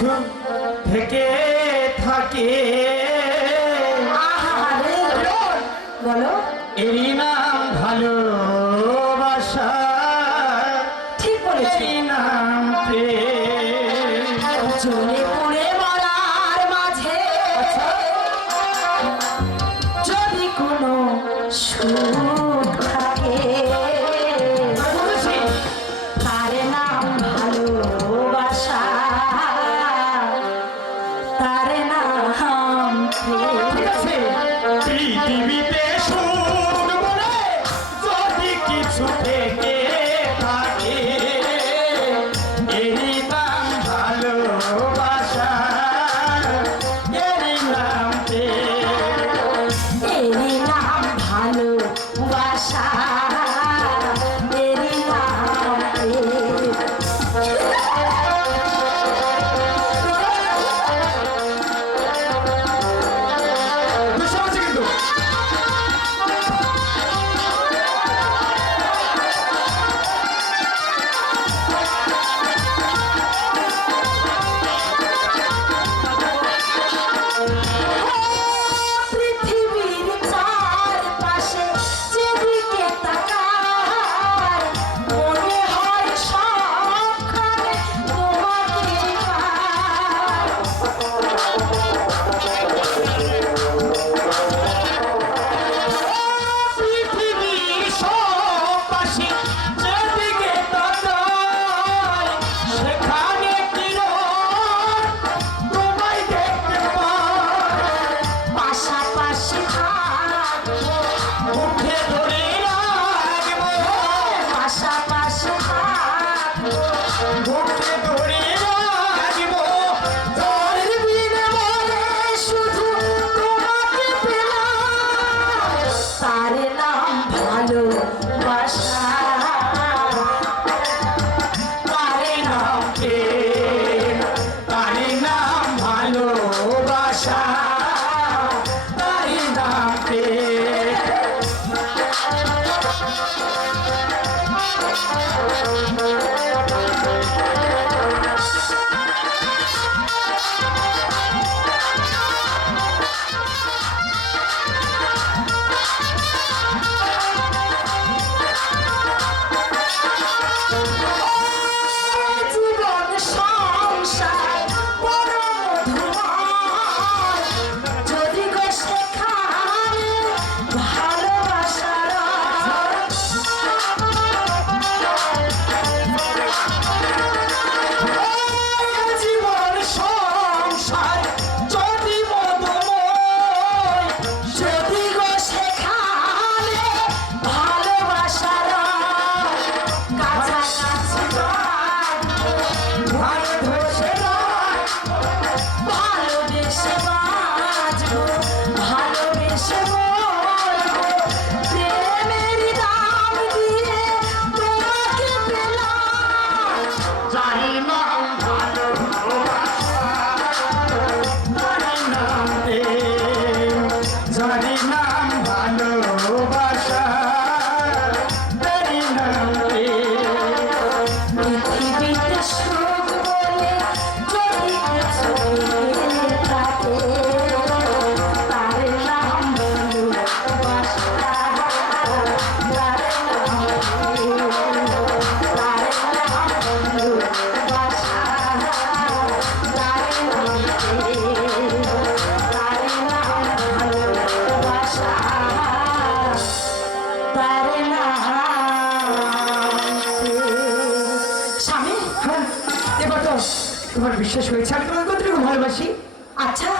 কিছু থেকে থাকে বলো এরই নাম ভালোবাসা ঠিক বলেছি এরই নাম প্রেম জ্বলে পড়ে মরার মাঝে যদি কোনো সুখ থাকে তার নাম ভালোবাসা তার নাম ঠিক আছে পৃথিবীতে সুখ বলে যদি কিছু থেকে থাকে এরই নাম ভালোবাসা এরই নাম প্রেম এরই নাম ভালোবাসা এরই নাম প্রেম। বুঝতে পারছি কিন্তু পৃথিবীর চারপাশে যেদিকে তাকাই মনে হয় সবখানে তোমাকে পাই। পৃথিবীর সব পাশে যেদিকে তাকাই সেখানে কিরণ তোমায় দেখতে পাই পাশাপাশি থাকবো মুখে ধরে রাখবো পাশাপাশি থাকবো মুখে ধরে রাখবো তোর বিনিময়ে শুধু তোমাকে পেলাম তার নাম ভালোবাসা তার নাম প্রেম তার নাম ভালোবাসা তার নাম প্রেম জীবন সংসার বড় মধুময় যদি গো সেখানে ভালোবাসার জীবন সংসার যদি মধুময় যদি গো সেখানে ভালোবাসার কাছাকাছি ভালো ধসে ভালোবেসে বাঁচবো ভালোবেসে মরবো প্রেমের দাম দিয়ে তোমাকে পেলাম যাই নাম ভালোবাসা তার নাম প্রেম যারি নাম ভালোবাসা তারি নাম প্রেম পৃথিবীতে সুখ বলে যদি কিছু থাকে তার নাম ভালোবাসা তার নাম তার নাম ভালোবাসা তার নাম তার নাম ভালোবাসা তার নাম স্বামী হ্যাঁ, এবার তো তোমার বিশ্বাস হয়েছে আমি তোমাকে কতটুকু ভালোবাসি আচ্ছা